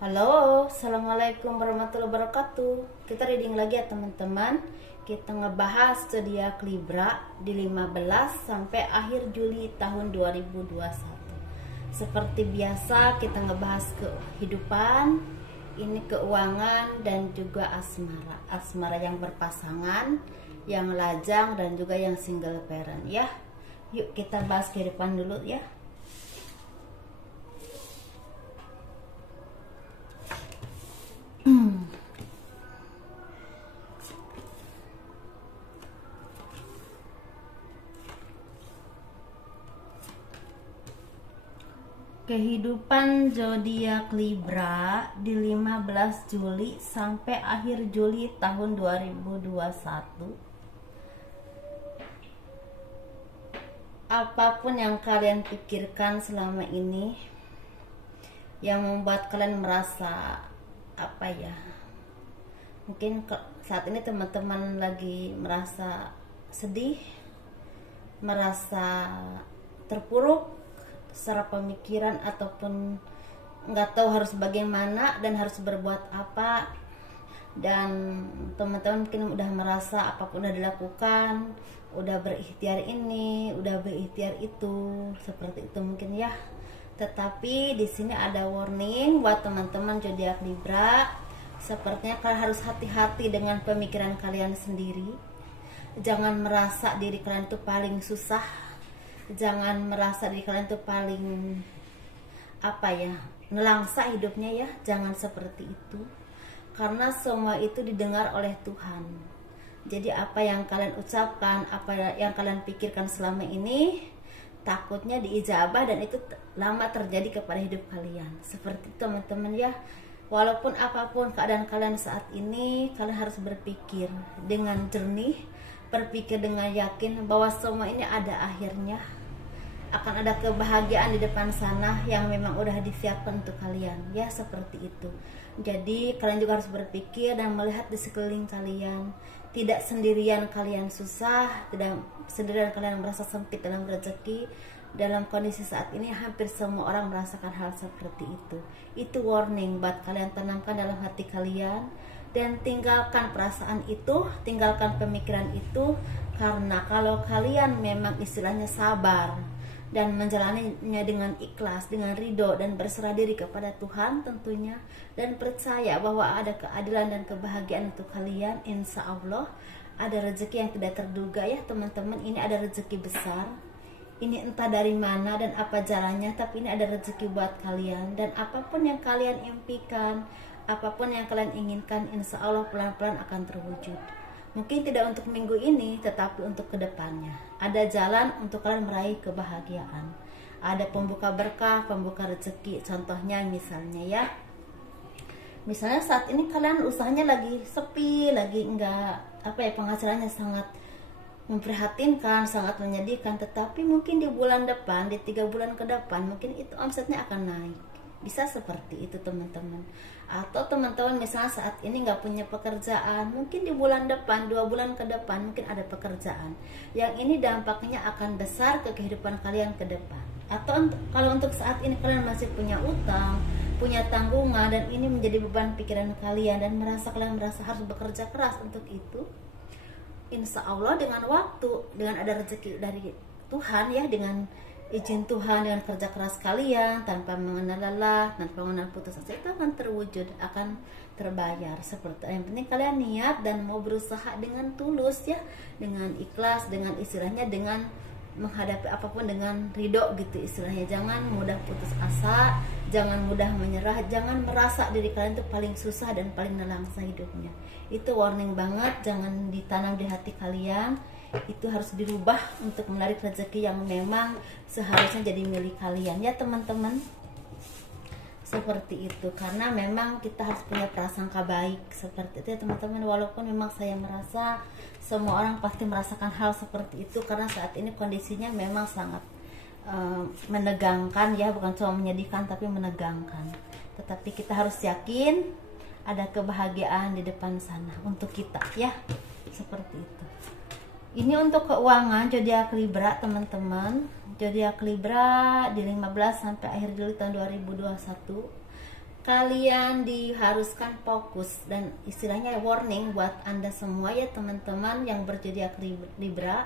Halo, assalamualaikum warahmatullahi wabarakatuh. Kita reading lagi ya teman-teman. Kita ngebahas zodiak Libra di 15 sampai akhir Juli tahun 2021. Seperti biasa kita ngebahas kehidupan, ini keuangan dan juga asmara. Asmara yang berpasangan, yang lajang dan juga yang single parent ya. Yuk kita bahas kehidupan dulu ya. Kehidupan zodiak Libra di 15 Juli sampai akhir Juli tahun 2021. Apapun yang kalian pikirkan selama ini yang membuat kalian merasa mungkin saat ini teman-teman lagi merasa sedih, merasa terpuruk secara pemikiran ataupun nggak tahu harus bagaimana dan harus berbuat apa, dan teman-teman mungkin udah merasa apapun udah dilakukan, udah berikhtiar ini, udah berikhtiar itu, seperti itu mungkin ya. Tetapi di sini ada warning buat teman-teman zodiak Libra. Sepertinya kalian harus hati-hati dengan pemikiran kalian sendiri. Jangan merasa diri kalian itu paling susah. Jangan merasa diri kalian itu paling nelangsa hidupnya ya. Jangan seperti itu. Karena semua itu didengar oleh Tuhan. Jadi apa yang kalian ucapkan, apa yang kalian pikirkan selama ini, takutnya diijabah dan itu lama terjadi kepada hidup kalian. Seperti itu teman-teman ya. Walaupun apapun keadaan kalian saat ini, kalian harus berpikir dengan jernih, berpikir dengan yakin bahwa semua ini ada akhirnya. Akan ada kebahagiaan di depan sana yang memang udah disiapkan untuk kalian ya, seperti itu. Jadi kalian juga harus berpikir dan melihat di sekeliling kalian. Tidak sendirian kalian susah, tidak sendirian kalian merasa sempit dalam rezeki. Dalam kondisi saat ini hampir semua orang merasakan hal seperti itu. Itu warning buat kalian, tenangkan dalam hati kalian dan tinggalkan perasaan itu, tinggalkan pemikiran itu. Karena kalau kalian memang istilahnya sabar dan menjalaninya dengan ikhlas, dengan ridho dan berserah diri kepada Tuhan tentunya, dan percaya bahwa ada keadilan dan kebahagiaan untuk kalian, insya Allah ada rezeki yang tidak terduga ya teman-teman. Ini ada rezeki besar, ini entah dari mana dan apa jalannya, tapi ini ada rezeki buat kalian. Dan apapun yang kalian impikan, apapun yang kalian inginkan, insya Allah pelan-pelan akan terwujud. Mungkin tidak untuk minggu ini, tetapi untuk kedepannya. Ada jalan untuk kalian meraih kebahagiaan. Ada pembuka berkah, pembuka rezeki. Contohnya misalnya ya. Misalnya saat ini kalian usahanya lagi sepi, lagi penghasilannya sangat memprihatinkan, sangat menyedihkan. Tetapi mungkin di bulan depan, di 3 bulan ke depan, mungkin itu omsetnya akan naik. Bisa seperti itu teman-teman. Atau teman-teman misalnya saat ini nggak punya pekerjaan, mungkin di bulan depan, 2 bulan ke depan mungkin ada pekerjaan. Yang ini dampaknya akan besar ke kehidupan kalian ke depan. Atau kalau untuk saat ini kalian masih punya utang, punya tanggungan, dan ini menjadi beban pikiran kalian dan kalian merasa harus bekerja keras untuk itu, insya Allah dengan waktu, dengan ada rezeki dari Tuhan ya, dengan izin Tuhan, dengan kerja keras kalian tanpa mengenal lelah, tanpa mengenal putus asa, itu akan terwujud, akan terbayar. Seperti yang penting kalian niat dan mau berusaha dengan tulus ya, dengan ikhlas, dengan istilahnya dengan menghadapi apapun dengan ridho gitu istilahnya. Jangan mudah putus asa, jangan mudah menyerah, jangan merasa diri kalian itu paling susah dan paling nelangsa hidupnya. Itu warning banget, jangan ditanam di hati kalian. Itu harus dirubah untuk menarik rezeki yang memang seharusnya jadi milik kalian ya teman-teman. Seperti itu, karena memang kita harus punya prasangka baik seperti itu ya teman-teman. Walaupun memang saya merasa semua orang pasti merasakan hal seperti itu, karena saat ini kondisinya memang sangat menegangkan ya, bukan cuma menyedihkan tapi menegangkan. Tetapi kita harus yakin ada kebahagiaan di depan sana untuk kita ya, seperti itu. Ini untuk keuangan zodiak Libra teman-teman. Zodiak Libra di 15 sampai akhir Juli tahun 2021. kalian diharuskan fokus, dan istilahnya warning buat Anda semua ya teman-teman yang berzodiak Libra,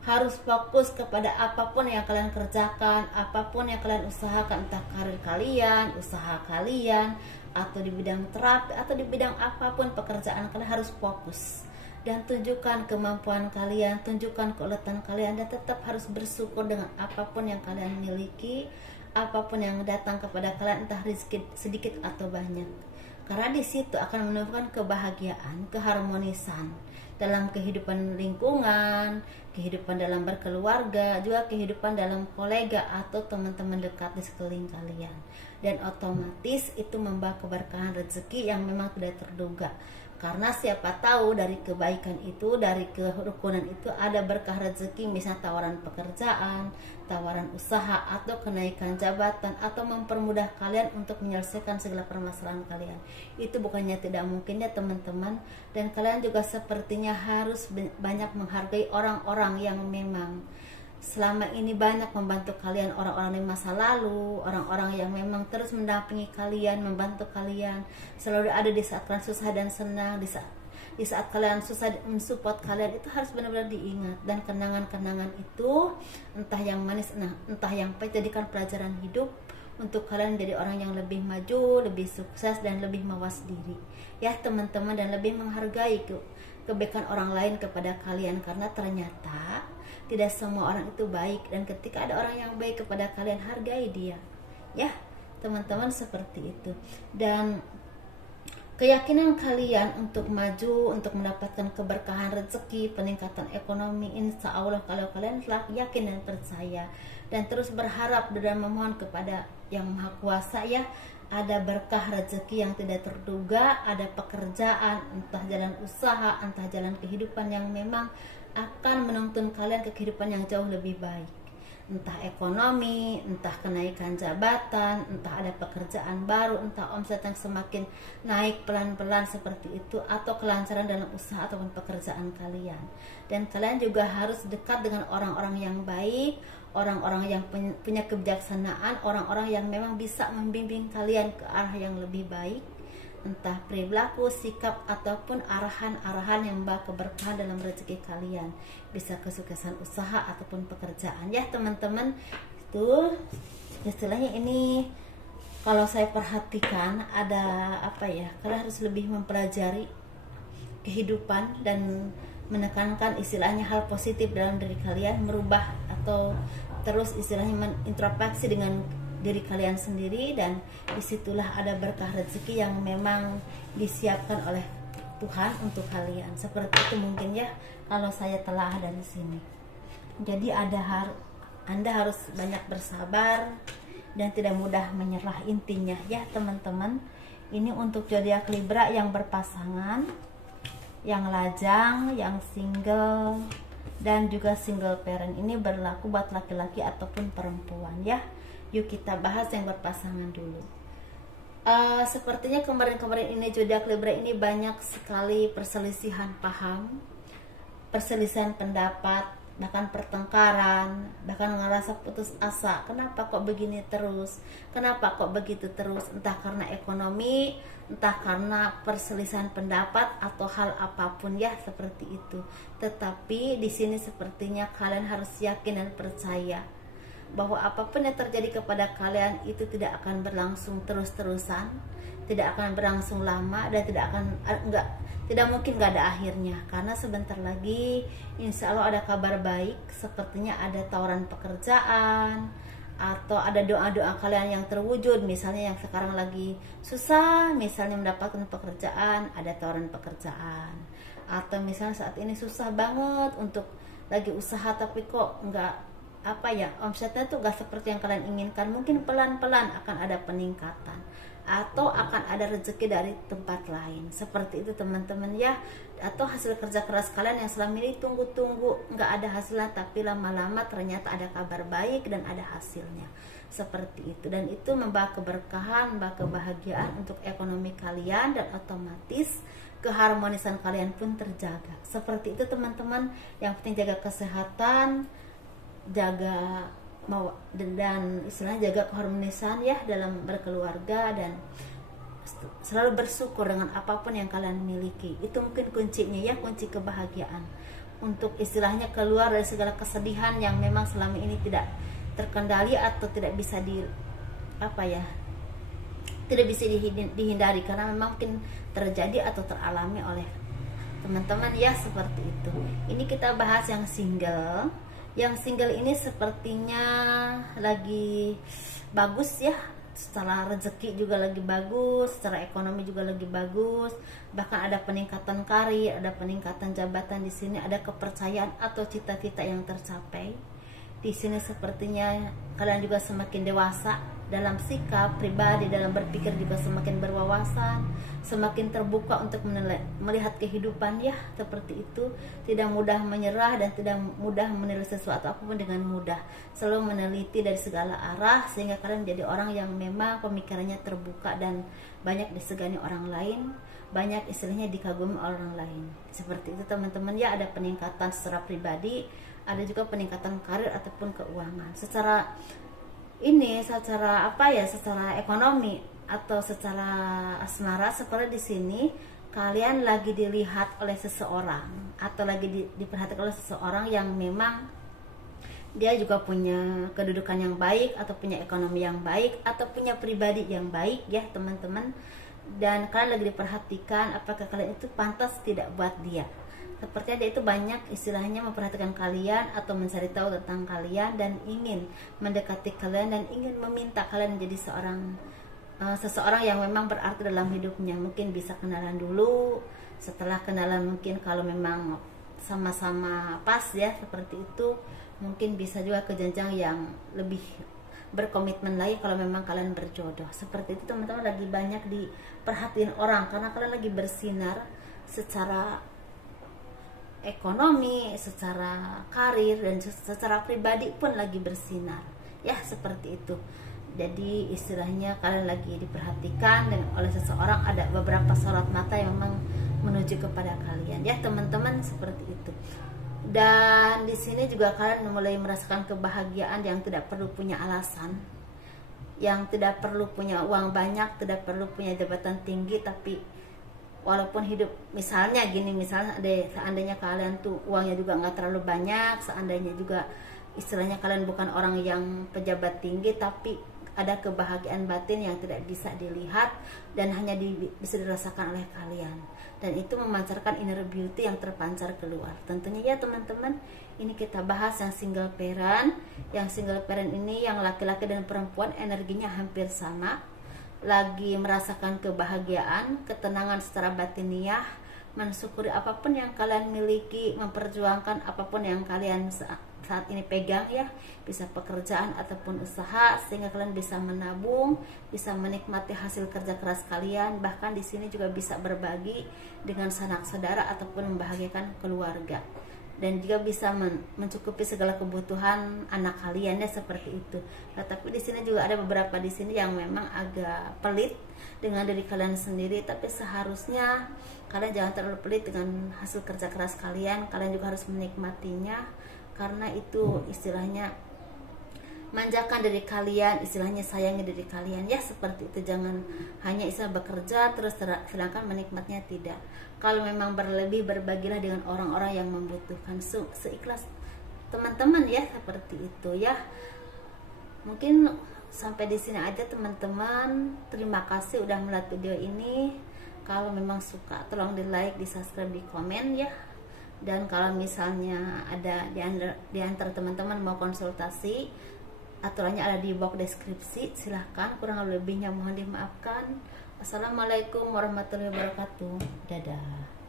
harus fokus kepada apapun yang kalian kerjakan, apapun yang kalian usahakan, entah karir kalian, usaha kalian, atau di bidang terapi, atau di bidang apapun pekerjaan kalian, harus fokus dan tunjukkan kemampuan kalian, tunjukkan keuletan kalian, dan tetap harus bersyukur dengan apapun yang kalian miliki, apapun yang datang kepada kalian, entah rezeki sedikit atau banyak, karena di situ akan menemukan kebahagiaan, keharmonisan dalam kehidupan lingkungan, kehidupan dalam berkeluarga, juga kehidupan dalam kolega atau teman-teman dekat di sekeliling kalian. Dan otomatis itu membawa keberkahan rezeki yang memang tidak terduga. Karena siapa tahu dari kebaikan itu, dari kerukunan itu ada berkah rezeki, misalnya tawaran pekerjaan, tawaran usaha, atau kenaikan jabatan, atau mempermudah kalian untuk menyelesaikan segala permasalahan kalian. Itu bukannya tidak mungkin ya teman-teman. Dan kalian juga sepertinya harus banyak menghargai orang-orang yang memang selama ini banyak membantu kalian, orang-orang di masa lalu, orang-orang yang memang terus mendampingi kalian, membantu kalian, selalu ada di saat kalian susah dan senang, di saat kalian susah mensupport kalian. Itu harus benar-benar diingat, dan kenangan-kenangan itu entah yang manis, entah yang pahit, jadikan pelajaran hidup untuk kalian menjadi orang yang lebih maju, lebih sukses, dan lebih mawas diri ya teman-teman, dan lebih menghargai kebaikan orang lain kepada kalian, karena ternyata tidak semua orang itu baik, dan ketika ada orang yang baik kepada kalian, hargai dia ya teman-teman, seperti itu. Dan keyakinan kalian untuk maju, untuk mendapatkan keberkahan rezeki, peningkatan ekonomi, insya Allah kalau kalian telah yakin dan percaya dan terus berharap dan memohon kepada Yang Maha Kuasa ya, ada berkah rezeki yang tidak terduga, ada pekerjaan, entah jalan usaha, entah jalan kehidupan yang memang akan menuntun kalian ke kehidupan yang jauh lebih baik, entah ekonomi, entah kenaikan jabatan, entah ada pekerjaan baru, entah omset yang semakin naik pelan-pelan seperti itu, atau kelancaran dalam usaha ataupun pekerjaan kalian. Dan kalian juga harus dekat dengan orang-orang yang baik, orang-orang yang punya kebijaksanaan, orang-orang yang memang bisa membimbing kalian ke arah yang lebih baik, entah perilaku, sikap, ataupun arahan-arahan yang membawa keberkahan dalam rezeki kalian, bisa kesuksesan usaha ataupun pekerjaan ya teman-teman. Itu istilahnya ini kalau saya perhatikan ada apa ya, kalian harus lebih mempelajari kehidupan dan menekankan istilahnya hal positif dalam diri kalian, merubah atau terus istilahnya mengintrospeksi dengan diri kalian sendiri, dan disitulah ada berkah rezeki yang memang disiapkan oleh Tuhan untuk kalian. Seperti itu mungkin ya kalau saya telah dari sini. Jadi Anda harus banyak bersabar dan tidak mudah menyerah intinya ya teman-teman. Ini untuk zodiak Libra yang berpasangan, yang lajang, yang single, dan juga single parent. Ini berlaku buat laki-laki ataupun perempuan ya. Yuk kita bahas yang berpasangan dulu. Sepertinya kemarin-kemarin ini zodiak Libra ini banyak sekali perselisihan paham, perselisihan pendapat, bahkan pertengkaran, bahkan ngerasa putus asa. Kenapa kok begini terus? Kenapa kok begitu terus? Entah karena ekonomi, entah karena perselisihan pendapat atau hal apapun ya seperti itu. Tetapi di sini sepertinya kalian harus yakin dan percaya bahwa apapun yang terjadi kepada kalian itu tidak akan berlangsung terus-terusan, tidak akan berlangsung lama, dan tidak mungkin nggak ada akhirnya, karena sebentar lagi insya Allah ada kabar baik. Sepertinya ada tawaran pekerjaan, atau ada doa-doa kalian yang terwujud. Misalnya yang sekarang lagi susah, misalnya mendapatkan pekerjaan, ada tawaran pekerjaan. Atau misalnya saat ini susah banget untuk lagi usaha, tapi kok nggak omsetnya tuh gak seperti yang kalian inginkan, mungkin pelan-pelan akan ada peningkatan, atau akan ada rezeki dari tempat lain. Seperti itu teman-teman ya. Atau hasil kerja keras kalian yang selama ini tunggu-tunggu nggak ada hasilnya, tapi lama-lama ternyata ada kabar baik dan ada hasilnya. Seperti itu, dan itu membawa keberkahan, membawa kebahagiaan untuk ekonomi kalian, dan otomatis keharmonisan kalian pun terjaga. Seperti itu teman-teman. Yang penting jaga kesehatan, dan istilahnya jaga keharmonisan ya dalam berkeluarga, dan selalu bersyukur dengan apapun yang kalian miliki. Itu mungkin kuncinya ya, kunci kebahagiaan. Untuk istilahnya keluar dari segala kesedihan yang memang selama ini tidak terkendali atau tidak bisa tidak bisa dihindari karena memang mungkin terjadi atau teralami oleh teman-teman ya, seperti itu. Ini kita bahas yang single. Yang single ini sepertinya lagi bagus ya, secara rezeki juga lagi bagus, secara ekonomi juga lagi bagus, bahkan ada peningkatan karir, ada peningkatan jabatan di sini, ada kepercayaan atau cita-cita yang tercapai. Di sini sepertinya kalian juga semakin dewasa dalam sikap pribadi, dalam berpikir juga semakin berwawasan, semakin terbuka untuk melihat kehidupan ya, seperti itu. Tidak mudah menyerah dan tidak mudah menilai sesuatu apapun dengan mudah, selalu meneliti dari segala arah, sehingga kalian menjadi orang yang memang pemikirannya terbuka dan banyak disegani orang lain, banyak istilahnya dikagumi orang lain. Seperti itu teman-teman ya, ada peningkatan secara pribadi, ada juga peningkatan karir ataupun keuangan. Secara secara ekonomi atau secara asmara, seperti di sini kalian lagi dilihat oleh seseorang atau lagi diperhatikan oleh seseorang yang memang dia juga punya kedudukan yang baik atau punya ekonomi yang baik atau punya pribadi yang baik ya teman-teman. Dan kalian lagi diperhatikan, apakah kalian itu pantas tidak buat dia. Sepertinya dia itu banyak istilahnya memperhatikan kalian atau mencari tahu tentang kalian dan ingin mendekati kalian dan ingin meminta kalian menjadi seseorang yang memang berarti dalam hidupnya. Mungkin bisa kenalan dulu, setelah kenalan mungkin kalau memang sama-sama pas ya seperti itu, mungkin bisa juga ke jenjang yang lebih berkomitmen lagi kalau memang kalian berjodoh. Seperti itu teman-teman, lagi banyak diperhatiin orang karena kalian lagi bersinar secara ekonomi, secara karir, dan secara pribadi pun lagi bersinar ya, seperti itu. Jadi istilahnya kalian lagi diperhatikan dan oleh seseorang, ada beberapa sorot mata yang memang menuju kepada kalian ya teman-teman, seperti itu. Dan di sini juga kalian mulai merasakan kebahagiaan yang tidak perlu punya alasan, yang tidak perlu punya uang banyak, tidak perlu punya jabatan tinggi, tapi walaupun hidup misalnya seandainya kalian tuh uangnya juga nggak terlalu banyak, seandainya juga istilahnya kalian bukan orang yang pejabat tinggi, tapi ada kebahagiaan batin yang tidak bisa dilihat dan hanya bisa dirasakan oleh kalian, dan itu memancarkan inner beauty yang terpancar keluar tentunya ya teman-teman. Ini kita bahas yang single parent. Yang single parent ini yang laki-laki dan perempuan energinya hampir sama, lagi merasakan kebahagiaan, ketenangan secara batiniah, mensyukuri apapun yang kalian miliki, memperjuangkan apapun yang kalian saat ini pegang ya, bisa pekerjaan ataupun usaha, sehingga kalian bisa menabung, bisa menikmati hasil kerja keras kalian, bahkan di sini juga bisa berbagi dengan sanak saudara ataupun membahagiakan keluarga, dan juga bisa mencukupi segala kebutuhan anak kalian ya, seperti itu. Tetapi di sini juga ada beberapa di sini yang memang agak pelit dengan diri kalian sendiri, tapi seharusnya kalian jangan terlalu pelit dengan hasil kerja keras kalian. Kalian juga harus menikmatinya, karena itu istilahnya manjakan diri kalian, istilahnya sayangi diri kalian ya, seperti itu. Jangan hanya istilah bekerja terus sedangkan menikmatnya tidak. Kalau memang berlebih, berbagilah dengan orang-orang yang membutuhkan, seikhlas teman-teman ya, seperti itu ya. Mungkin sampai di sini aja teman-teman. Terima kasih udah melihat video ini. Kalau memang suka tolong di like, di subscribe, di komen ya. Dan kalau misalnya ada di antara teman-teman mau konsultasi, aturannya ada di box deskripsi, silahkan. Kurang lebihnya mohon dimaafkan. Assalamualaikum warahmatullahi wabarakatuh. Dadah.